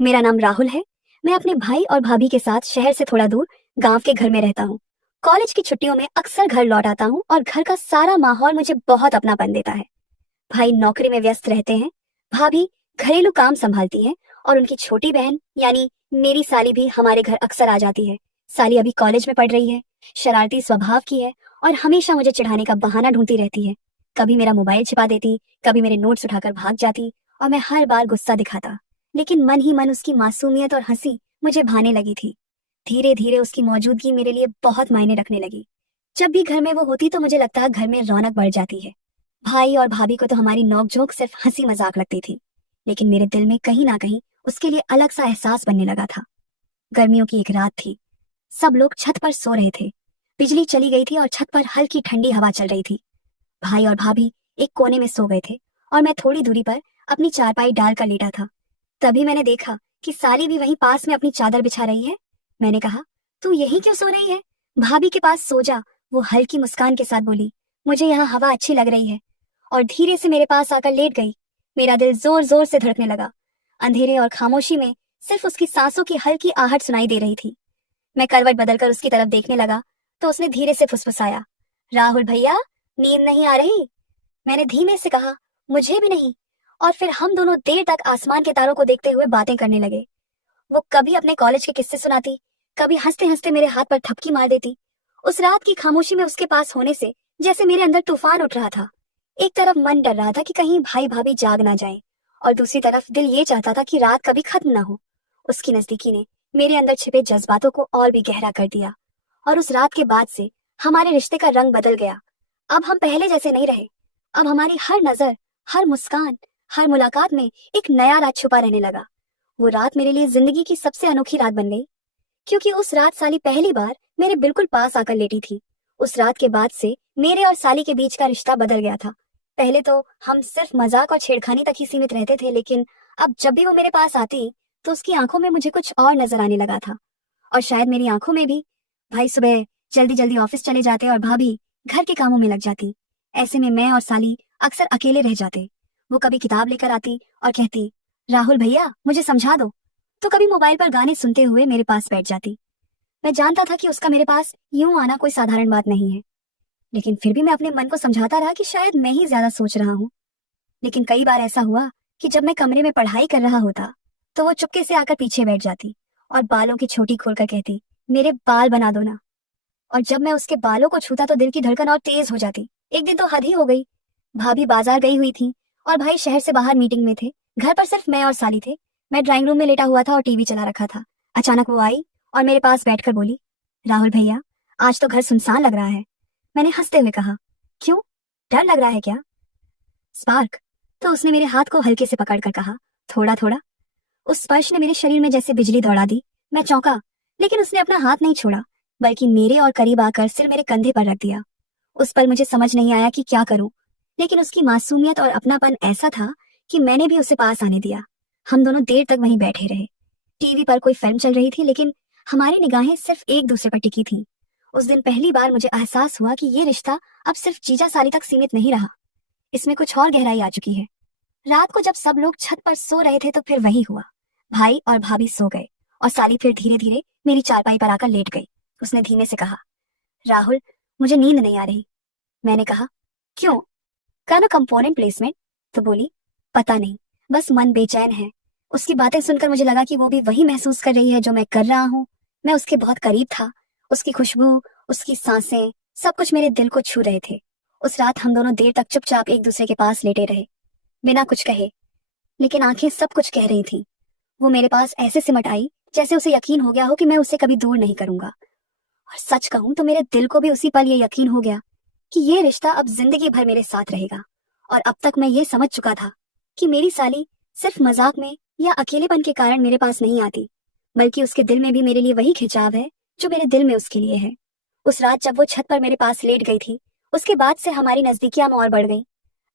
मेरा नाम राहुल है। मैं अपने भाई और भाभी के साथ शहर से थोड़ा दूर गांव के घर में रहता हूँ। कॉलेज की छुट्टियों में अक्सर घर लौट आता हूँ और घर का सारा माहौल मुझे बहुत अपनापन देता है। भाई नौकरी में व्यस्त रहते हैं, भाभी घरेलू काम संभालती है और उनकी छोटी बहन यानी मेरी साली भी हमारे घर अक्सर आ जाती है। साली अभी कॉलेज में पढ़ रही है, शरारती स्वभाव की है और हमेशा मुझे चिढ़ाने का बहाना ढूंढती रहती है। कभी मेरा मोबाइल छिपा देती, कभी मेरे नोट्स उठाकर भाग जाती और मैं हर बार गुस्सा दिखाता। लेकिन मन ही मन उसकी मासूमियत और हंसी मुझे भाने लगी थी। धीरे धीरे उसकी मौजूदगी मेरे लिए बहुत मायने रखने लगी। जब भी घर में वो होती तो मुझे लगता घर में रौनक बढ़ जाती है। भाई और भाभी को तो हमारी नोकझोंक सिर्फ हंसी मजाक लगती थी, लेकिन मेरे दिल में कहीं ना कहीं उसके लिए अलग सा एहसास बनने लगा था। गर्मियों की एक रात थी। सब लोग छत पर सो रहे थे। बिजली चली गई थी और छत पर हल्की ठंडी हवा चल रही थी। भाई और भाभी एक कोने में सो गए थे और मैं थोड़ी दूरी पर अपनी चारपाई डालकर लेटा था। तभी मैंने देखा कि साली भी वहीं पास में अपनी चादर बिछा रही है। मैंने कहा, तू यहीं क्यों सो रही है? भाभी के पास सो जा, वो हल्की मुस्कान के साथ बोली। मुझे यहाँ हवा अच्छी लग रही है, और धीरे से मेरे पास आकर लेट गई। मेरा दिल जोर जोर से धड़कने लगा। अंधेरे और खामोशी में सिर्फ उसकी सांसों की हल्की आहट सुनाई दे रही थी। मैं करवट बदलकर उसकी तरफ देखने लगा तो उसने धीरे से फुसफुसाया, राहुल भैया, नींद नहीं आ रही? मैंने धीमे से कहा, मुझे भी नहीं। और फिर हम दोनों देर तक आसमान के तारों को देखते हुए बातें करने लगे। वो कभी अपने कॉलेज के किस्से सुनाती, कभी हंसते हंसते मेरे हाथ पर थपकी मार देती। उस रात की खामोशी में उसके पास होने से जैसे मेरे अंदर तूफान उठ रहा था। एक तरफ मन डर रहा था कि कहीं भाई भाभी जाग ना जाएं, और दूसरी तरफ दिल ये चाहता था कि रात कभी खत्म ना हो। उसकी नजदीकी ने मेरे अंदर छिपे जज्बातों को और भी गहरा कर दिया, और उस रात के बाद से हमारे रिश्ते का रंग बदल गया। अब हम पहले जैसे नहीं रहे। अब हमारी हर नजर, हर मुस्कान, हर मुलाकात में एक नया राज छुपा रहने लगा। वो रात मेरे लिए जिंदगी की सबसे अनोखी रात बन गई, क्योंकि उस रात साली पहली बार मेरे बिल्कुल पास आकर लेटी थी। उस रात के बाद से मेरे और साली के बीच का रिश्ता बदल गया था। पहले तो हम सिर्फ मजाक और छेड़खानी तक ही सीमित रहते थे, लेकिन अब जब भी वो मेरे पास आती तो उसकी आंखों में मुझे कुछ और नजर आने लगा था, और शायद मेरी आंखों में भी। भाई सुबह जल्दी जल्दी ऑफिस चले जाते और भाभी घर के कामों में लग जाती। ऐसे में मैं और साली अक्सर अकेले रह जाते। वो कभी किताब लेकर आती और कहती, राहुल भैया मुझे समझा दो। तो कभी मोबाइल पर गाने सुनते हुए मेरे पास बैठ जाती। मैं जानता था कि उसका मेरे पास यूं आना कोई साधारण बात नहीं है, लेकिन फिर भी मैं अपने मन को समझाता रहा कि शायद मैं ही ज्यादा सोच रहा हूँ। लेकिन कई बार ऐसा हुआ कि जब मैं कमरे में पढ़ाई कर रहा होता तो वो चुपके से आकर पीछे बैठ जाती और बालों की छोटी खोलकर कहती, मेरे बाल बना दो ना। और जब मैं उसके बालों को छूता तो दिल की धड़कन और तेज हो जाती। एक दिन तो हद ही हो गई। भाभी बाजार गई हुई थी और भाई शहर से बाहर मीटिंग में थे। घर पर सिर्फ मैं और साली थे। मैं ड्राइंग रूम में लेटा हुआ था और टीवी चला रखा था। अचानक वो आई और मेरे पास बैठकर बोली, राहुल भैया, आज तो घर सुनसान लग रहा है। मैंने हंसते हुए कहा, क्यों, डर लग रहा है क्या? स्पार्क। तो उसने मेरे हाथ को हल्के से पकड़कर कहा, थोड़ा थोड़ा। उस स्पर्श ने मेरे शरीर में जैसे बिजली दौड़ा दी। मैं चौंका, लेकिन उसने अपना हाथ नहीं छोड़ा, बल्कि मेरे और करीब आकर सिर मेरे कंधे पर रख दिया। उस पल मुझे समझ नहीं आया कि क्या करूं, लेकिन उसकी मासूमियत और अपनापन ऐसा था कि मैंने भी उसे पास आने दिया। हम दोनों देर तक वहीं बैठे रहे। टीवी पर कोई फिल्म चल रही थी, लेकिन हमारी निगाहें सिर्फ एक दूसरे पर टिकी थीं। उस दिन पहली बार मुझे एहसास हुआ कि ये रिश्ता अब सिर्फ जीजा साली तक सीमित नहीं रहा। इसमें कुछ और गहराई आ चुकी है। रात को जब सब लोग छत पर सो रहे थे तो फिर वही हुआ। भाई और भाभी सो गए और साली फिर धीरे धीरे मेरी चारपाई पर आकर लेट गई। उसने धीमे से कहा, राहुल, मुझे नींद नहीं आ रही। मैंने कहा, क्यों, करना कंपोनेंट प्लेसमेंट? तो बोली, पता नहीं, बस मन बेचैन है। उसकी बातें सुनकर मुझे लगा कि वो भी वही महसूस कर रही है जो मैं कर रहा हूँ। मैं उसके बहुत करीब था। उसकी खुशबू, उसकी सांसें, सब कुछ मेरे दिल को छू रहे थे। उस रात हम दोनों देर तक चुपचाप एक दूसरे के पास लेटे रहे, बिना कुछ कहे, लेकिन आंखें सब कुछ कह रही थी। वो मेरे पास ऐसे सिमट आई जैसे उसे यकीन हो गया हो कि मैं उसे कभी दूर नहीं करूंगा। और सच कहूं तो मेरे दिल को भी उसी पल ये यकीन हो गया कि ये रिश्ता अब जिंदगी भर मेरे साथ रहेगा। और अब तक मैं ये समझ चुका था कि मेरी साली सिर्फ मजाक में या अकेलेपन के कारण मेरे पास नहीं आती, बल्कि उसके दिल में भी मेरे लिए वही खिंचाव है जो मेरे दिल में उसके लिए है। उस रात जब वो छत पर मेरे पास लेट गई थी, उसके बाद से हमारी नजदीकियां और बढ़ गई।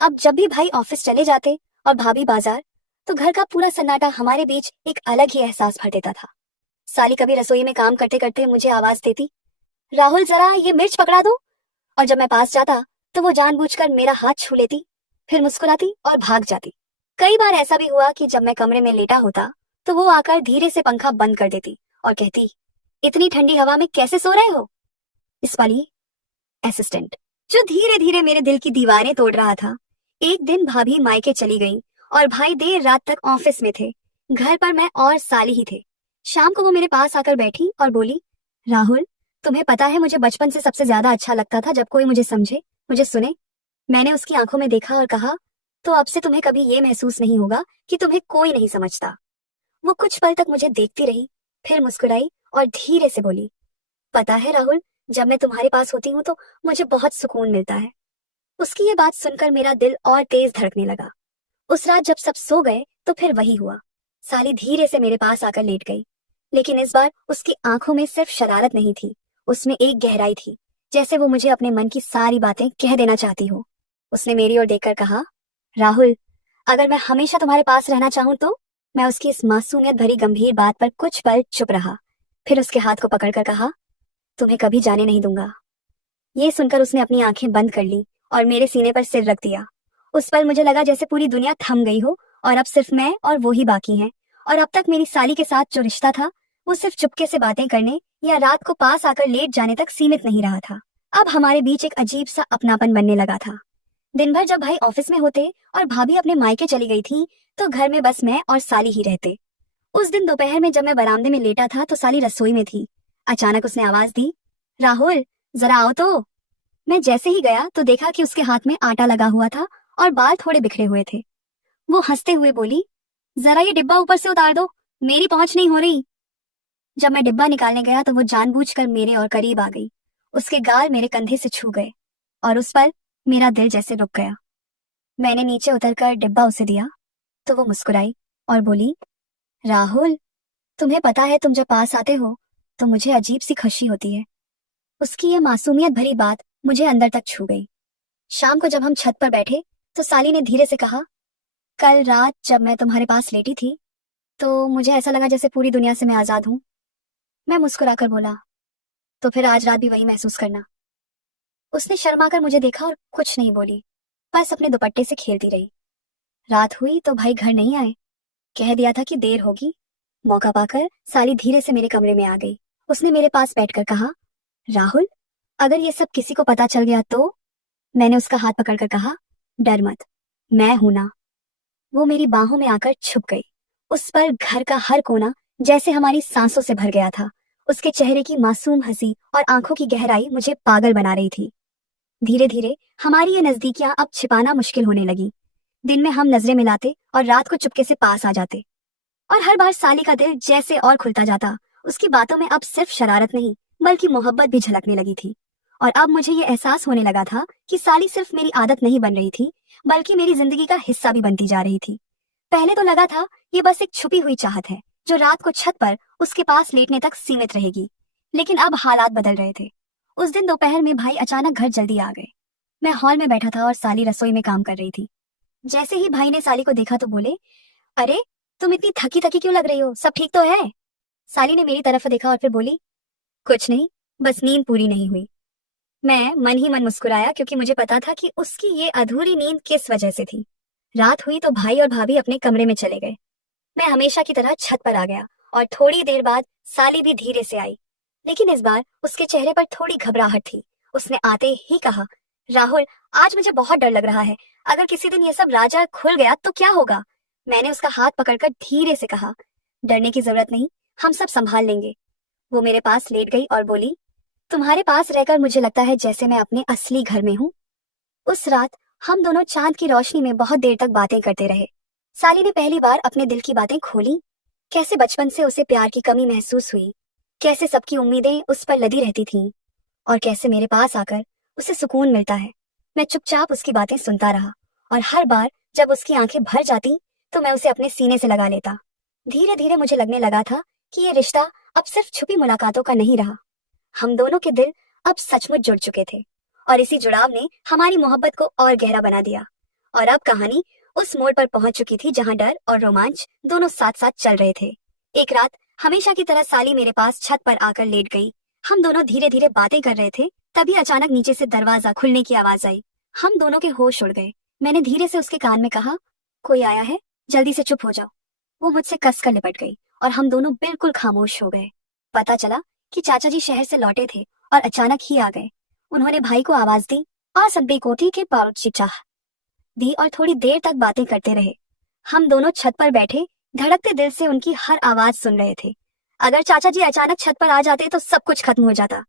अब जब भी भाई ऑफिस चले जाते और भाभी बाजार, तो घर का पूरा सन्नाटा हमारे बीच एक अलग ही एहसास भर देता था। साली कभी रसोई में काम करते करते मुझे आवाज देती, राहुल जरा ये मिर्च पकड़ा दो। और जब मैं पास जाता तो वो जानबूझकर मेरा हाथ छू लेती, फिर मुस्कुराती और भाग जाती। कई बार ऐसा भी हुआ कि जब मैं कमरे में लेटा होता तो वो आकर धीरे से पंखा बंद कर देती और कहती, इतनी ठंडी हवा में कैसे सो रहे हो? इस वाली असिस्टेंट जो धीरे धीरे मेरे दिल की दीवारें तोड़ रहा था। एक दिन भाभी मायके चली गई और भाई देर रात तक ऑफिस में थे। घर पर मैं और साली ही थे। शाम को वो मेरे पास आकर बैठी और बोली, राहुल, तुम्हें पता है मुझे बचपन से सबसे ज्यादा अच्छा लगता था जब कोई मुझे समझे, मुझे सुने। मैंने उसकी आंखों में देखा और कहा, तो अब से तुम्हें कभी ये महसूस नहीं होगा कि तुम्हें कोई नहीं समझता। वो कुछ पल तक मुझे देखती रही, फिर मुस्कुराई और धीरे से बोली, पता है राहुल, जब मैं तुम्हारे पास होती हूँ तो मुझे बहुत सुकून मिलता है। उसकी ये बात सुनकर मेरा दिल और तेज धड़कने लगा। उस रात जब सब सो गए तो फिर वही हुआ। साली धीरे से मेरे पास आकर लेट गई, लेकिन इस बार उसकी आंखों में सिर्फ शरारत नहीं थी, उसमें एक गहराई थी, जैसे वो मुझे अपने मन की सारी बातें कह देना चाहती हो। उसने मेरी ओर देखकर कहा, राहुल, अगर मैं हमेशा तुम्हारे पास रहना चाहूं तो? मैं उसकी इस मासूमियत भरी गंभीर बात पर कुछ पल चुप रहा, फिर उसके हाथ को पकड़कर कहा, तुम्हें कभी जाने नहीं दूंगा। ये सुनकर उसने अपनी आंखें बंद कर ली और मेरे सीने पर सिर रख दिया। उस पल मुझे लगा जैसे पूरी दुनिया थम गई हो और अब सिर्फ मैं और वो ही बाकी हैं। और अब तक मेरी साली के साथ जो रिश्ता था वो सिर्फ चुपके से बातें करने या रात को पास आकर लेट जाने तक सीमित नहीं रहा था। अब हमारे बीच एक अजीब सा अपनापन बनने लगा था। दिन भर जब भाई ऑफिस में होते और भाभी अपने मायके चली गई थी तो घर में बस मैं और साली ही रहते। उस दिन दोपहर में जब मैं बरामदे में लेटा था तो साली रसोई में थी। अचानक उसने आवाज दी, राहुल, जरा आओ तो। मैं जैसे ही गया तो देखा कि उसके हाथ में आटा लगा हुआ था और बाल थोड़े बिखरे हुए थे। वो हंसते हुए बोली, जरा ये डिब्बा ऊपर से उतार दो, मेरी पहुंच नहीं हो रही। जब मैं डिब्बा निकालने गया तो वो जानबूझकर मेरे और करीब आ गई। उसके गाल मेरे कंधे से छू गए और उस पर मेरा दिल जैसे रुक गया। मैंने नीचे उतरकर डिब्बा उसे दिया तो वो मुस्कुराई और बोली, राहुल, तुम्हें पता है तुम जब पास आते हो तो मुझे अजीब सी खुशी होती है। उसकी ये मासूमियत भरी बात मुझे अंदर तक छू गई। शाम को जब हम छत पर बैठे तो साली ने धीरे से कहा, कल रात जब मैं तुम्हारे पास लेटी थी तो मुझे ऐसा लगा जैसे पूरी दुनिया से मैं आजाद हूं। मैं मुस्कुराकर बोला, तो फिर आज रात भी वही महसूस करना। उसने शर्माकर मुझे देखा और कुछ नहीं बोली, बस अपने दुपट्टे से खेलती रही। रात हुई तो भाई घर नहीं आए। कह दिया था कि देर होगी। मौका पाकर साली धीरे से मेरे कमरे में आ गई। उसने मेरे पास बैठकर कहा, राहुल, अगर ये सब किसी को पता चल गया तो? मैंने उसका हाथ पकड़कर कहा, डर मत, मैं हूं ना। वो मेरी बाहों में आकर छुप गई। उस पर घर का हर कोना जैसे हमारी सांसों से भर गया था। उसके चेहरे की मासूम हंसी और आंखों की गहराई मुझे पागल बना रही थी। धीरे धीरे हमारी ये नजदीकियां अब छिपाना मुश्किल होने लगी। दिन में हम नजरें मिलाते और रात को चुपके से पास आ जाते। और हर बार साली का दिल जैसे और खुलता जाता। उसकी बातों में अब सिर्फ शरारत नहीं बल्कि मोहब्बत भी झलकने लगी थी। और अब मुझे ये एहसास होने लगा था कि साली सिर्फ मेरी आदत नहीं बन रही थी बल्कि मेरी जिंदगी का हिस्सा भी बनती जा रही थी। पहले तो लगा था ये बस एक छुपी हुई चाहत है जो रात को छत पर उसके पास लेटने तक सीमित रहेगी, लेकिन अब हालात बदल रहे थे। उस दिन दोपहर में भाई अचानक घर जल्दी आ गए। मैं हॉल में बैठा था और साली रसोई में काम कर रही थी। जैसे ही भाई ने साली को देखा तो बोले, अरे, तुम इतनी थकी थकी क्यों लग रही हो, सब ठीक तो है? साली ने मेरी तरफ देखा और फिर बोली, कुछ नहीं, बस नींद पूरी नहीं हुई। मैं मन ही मन मुस्कुराया क्योंकि मुझे पता था कि उसकी ये अधूरी नींद किस वजह से थी। रात हुई तो भाई और भाभी अपने कमरे में चले गए। मैं हमेशा की तरह छत पर आ गया और थोड़ी देर बाद साली भी धीरे से आई, लेकिन इस बार उसके चेहरे पर थोड़ी घबराहट थी। उसने आते ही कहा, राहुल, आज मुझे बहुत डर लग रहा है। अगर किसी दिन ये सब राजा खुल गया तो क्या होगा? मैंने उसका हाथ पकड़कर धीरे से कहा, डरने की जरूरत नहीं, हम सब संभाल लेंगे। वो मेरे पास लेट गई और बोली, तुम्हारे पास रहकर मुझे लगता है जैसे मैं अपने असली घर में हूँ। उस रात हम दोनों चांद की रोशनी में बहुत देर तक बातें करते रहे। साली ने पहली बार अपने दिल की बातें खोली। कैसे बचपन से उसे प्यार की कमी महसूस हुई, कैसे सबकी उम्मीदें उस पर लदी रहती थीं, और कैसे मेरे पास आकर उसे सुकून मिलता है। मैं चुपचाप उसकी बातें सुनता रहा और हर बार जब उसकी आंखें भर जाती तो मैं उसे अपने सीने से लगा लेता। धीरे धीरे मुझे लगने लगा था कि ये रिश्ता अब सिर्फ छुपी मुलाकातों का नहीं रहा। हम दोनों के दिल अब सचमुच जुड़ चुके थे और इसी जुड़ाव ने हमारी मोहब्बत को और गहरा बना दिया। और अब कहानी उस मोड़ पर पहुंच चुकी थी जहां डर और रोमांच दोनों साथ साथ चल रहे थे। एक रात हमेशा की तरह साली मेरे पास छत पर आकर लेट गई। हम दोनों धीरे धीरे बातें कर रहे थे, तभी अचानक नीचे से दरवाजा खुलने की आवाज आई। हम दोनों के होश उड़ गए। मैंने धीरे से उसके कान में कहा, कोई आया है, जल्दी से चुप हो जाओ। वो मुझसे कसकर लिपट गई और हम दोनों बिल्कुल खामोश हो गए। पता चला कि चाचा जी शहर से लौटे थे और अचानक ही आ गए। उन्होंने भाई को आवाज दी और सब्बी कोठी के पारुची चाह दी और थोड़ी देर तक बातें करते रहे। हम दोनों छत पर बैठे धड़कते दिल से उनकी हर आवाज सुन रहे थे। अगर चाचा जी अचानक छत पर आ जाते तो सब कुछ खत्म हो जाता।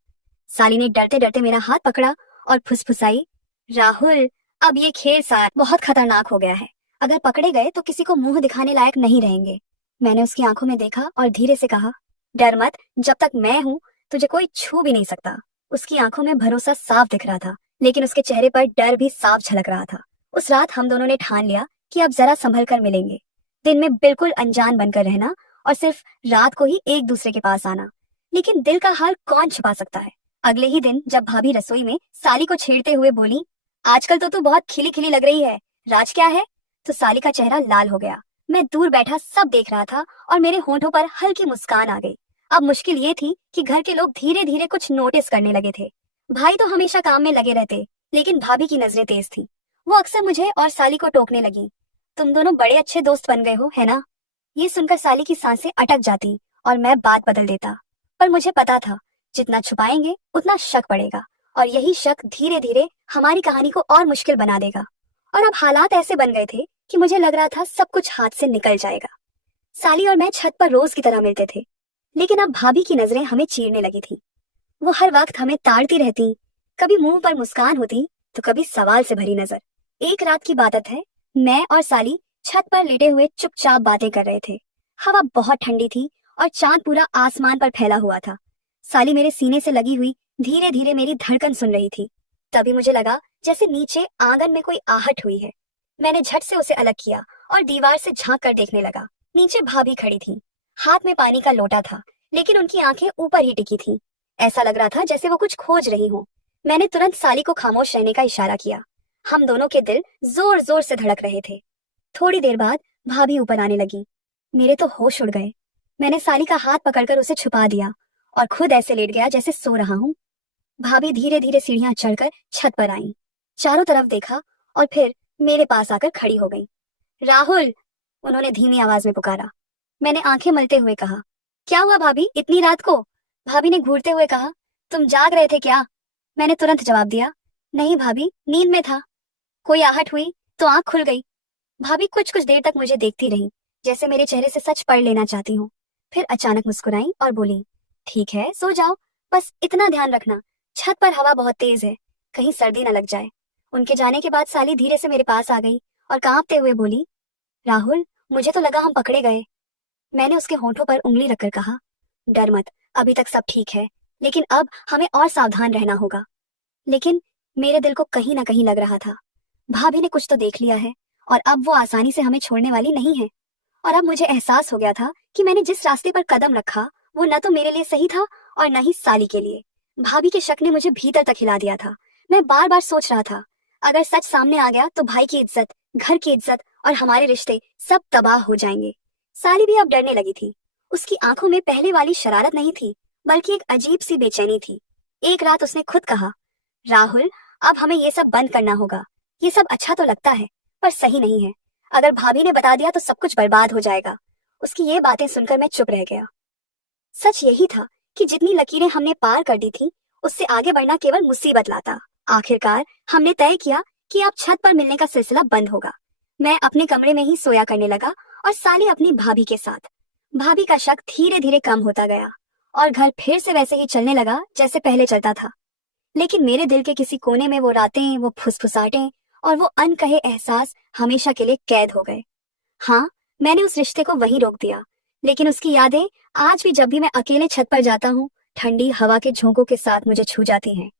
साली ने डरते डरते मेरा हाथ पकड़ा और फुसफुसाई, राहुल, अब ये खेल साथ बहुत खतरनाक हो गया है। अगर पकड़े गए तो किसी को मुंह दिखाने लायक नहीं रहेंगे। मैंने उसकी आंखों में देखा और धीरे से कहा, डर मत, जब तक मैं हूं तुझे कोई छू भी नहीं सकता। उसकी आंखों में भरोसा साफ दिख रहा था, लेकिन उसके चेहरे पर डर भी साफ झलक रहा था। उस रात हम दोनों ने ठान लिया कि अब जरा संभल कर मिलेंगे। दिन में बिल्कुल अनजान बनकर रहना और सिर्फ रात को ही एक दूसरे के पास आना। लेकिन दिल का हाल कौन छुपा सकता है। अगले ही दिन जब भाभी रसोई में साली को छेड़ते हुए बोली, आजकल तो तू बहुत खिली खिली लग रही है, राज क्या है? तो साली का चेहरा लाल हो गया। मैं दूर बैठा सब देख रहा था और मेरे होंठों पर हल्की मुस्कान आ गई। अब मुश्किल ये थी कि घर के लोग धीरे धीरे कुछ नोटिस करने लगे थे। भाई तो हमेशा काम में लगे रहते, लेकिन भाभी की नजरें तेज थी। वो अक्सर मुझे और साली को टोकने लगी, तुम दोनों बड़े अच्छे दोस्त बन गए हो, है ना? ये सुनकर साली की सांसें अटक जाती और मैं बात बदल देता। पर मुझे पता था, जितना छुपाएंगे उतना शक बढ़ेगा और यही शक धीरे धीरे हमारी कहानी को और मुश्किल बना देगा। और अब हालात ऐसे बन गए थे कि मुझे लग रहा था सब कुछ हाथ से निकल जाएगा। साली और मैं छत पर रोज की तरह मिलते थे, लेकिन अब भाभी की नजरें हमें चीरने लगी थी। वो हर वक्त हमें ताड़ती रहती, कभी मुंह पर मुस्कान होती तो कभी सवाल से भरी नजर। एक रात की बात है, मैं और साली छत पर लेटे हुए चुपचाप बातें कर रहे थे। हवा बहुत ठंडी थी और चांद पूरा आसमान पर फैला हुआ था। साली मेरे सीने से लगी हुई धीरे धीरे मेरी धड़कन सुन रही थी। तभी मुझे लगा जैसे नीचे आंगन में कोई आहट हुई है। मैंने झट से उसे अलग किया और दीवार से झांक कर देखने लगा। नीचे भाभी खड़ी थी, हाथ में पानी का लोटा था, लेकिन उनकी आंखें ऊपर ही टिकी थी। ऐसा लग रहा था जैसे वो कुछ खोज रही हो। मैंने तुरंत साली को खामोश रहने का इशारा किया। हम दोनों के दिल जोर जोर से धड़क रहे थे। थोड़ी देर बाद भाभी ऊपर आने लगी। मेरे तो होश उड़ गए। मैंने साली का हाथ पकड़कर उसे छुपा दिया और खुद ऐसे लेट गया जैसे सो रहा हूँ। भाभी धीरे धीरे सीढ़ियां चढ़कर छत पर आई, चारों तरफ देखा और फिर मेरे पास आकर खड़ी हो गई। राहुल, उन्होंने धीमी आवाज में पुकारा। मैंने आंखें मलते हुए कहा, क्या हुआ भाभी, इतनी रात को? भाभी ने घूरते हुए कहा, तुम जाग रहे थे क्या? मैंने तुरंत जवाब दिया, नहीं भाभी, नींद में था। कोई आहट हुई तो आंख खुल गई। भाभी कुछ कुछ देर तक मुझे देखती रही, जैसे मेरे चेहरे से सच पढ़ लेना चाहती हूँ। फिर अचानक मुस्कुराई और बोली, ठीक है, सो जाओ, बस इतना ध्यान रखना, छत पर हवा बहुत तेज है, कहीं सर्दी न लग जाए। उनके जाने के बाद साली धीरे से मेरे पास आ गई और कांपते हुए बोली, राहुल, मुझे तो लगा हम पकड़े गए। मैंने उसके होंठों पर उंगली रखकर कहा, डर मत, अभी तक सब ठीक है, लेकिन अब हमें और सावधान रहना होगा। लेकिन मेरे दिल को कहीं ना कहीं लग रहा था, भाभी ने कुछ तो देख लिया है और अब वो आसानी से हमें छोड़ने वाली नहीं है। और अब मुझे एहसास हो गया था कि मैंने जिस रास्ते पर कदम रखा वो न तो मेरे लिए सही था और न ही साली के लिए। भाभी के शक ने मुझे भीतर तक हिला दिया था। मैं बार बार सोच रहा था, अगर सच सामने आ गया तो भाई की इज्जत, घर की इज्जत और हमारे रिश्ते सब तबाह हो जाएंगे। साली भी अब डरने लगी थी। उसकी आंखों में पहले वाली शरारत नहीं थी, बल्कि एक अजीब सी बेचैनी थी। एक रात उसने खुद कहा, राहुल, अब हमें ये सब बंद करना होगा। ये सब अच्छा तो लगता है, पर सही नहीं है। अगर भाभी ने बता दिया तो सब कुछ बर्बाद हो जाएगा। उसकी ये बातें सुनकर मैं चुप रह गया। सच यही था कि जितनी लकीरें हमने पार कर दी थी, उससे आगे बढ़ना केवल मुसीबत लाता। आखिरकार हमने तय किया कि अब छत पर मिलने का सिलसिला बंद होगा। मैं अपने कमरे में ही सोया करने लगा और साली अपनी भाभी के साथ। भाभी का शक धीरे धीरे कम होता गया और घर फिर से वैसे ही चलने लगा जैसे पहले चलता था। लेकिन मेरे दिल के किसी कोने में वो रातें, वो फुसफुसाहटें और वो अनकहे एहसास हमेशा के लिए कैद हो गए। हाँ, मैंने उस रिश्ते को वहीं रोक दिया, लेकिन उसकी यादें आज भी जब भी मैं अकेले छत पर जाता हूँ, ठंडी हवा के झोंकों के साथ मुझे छू जाती हैं।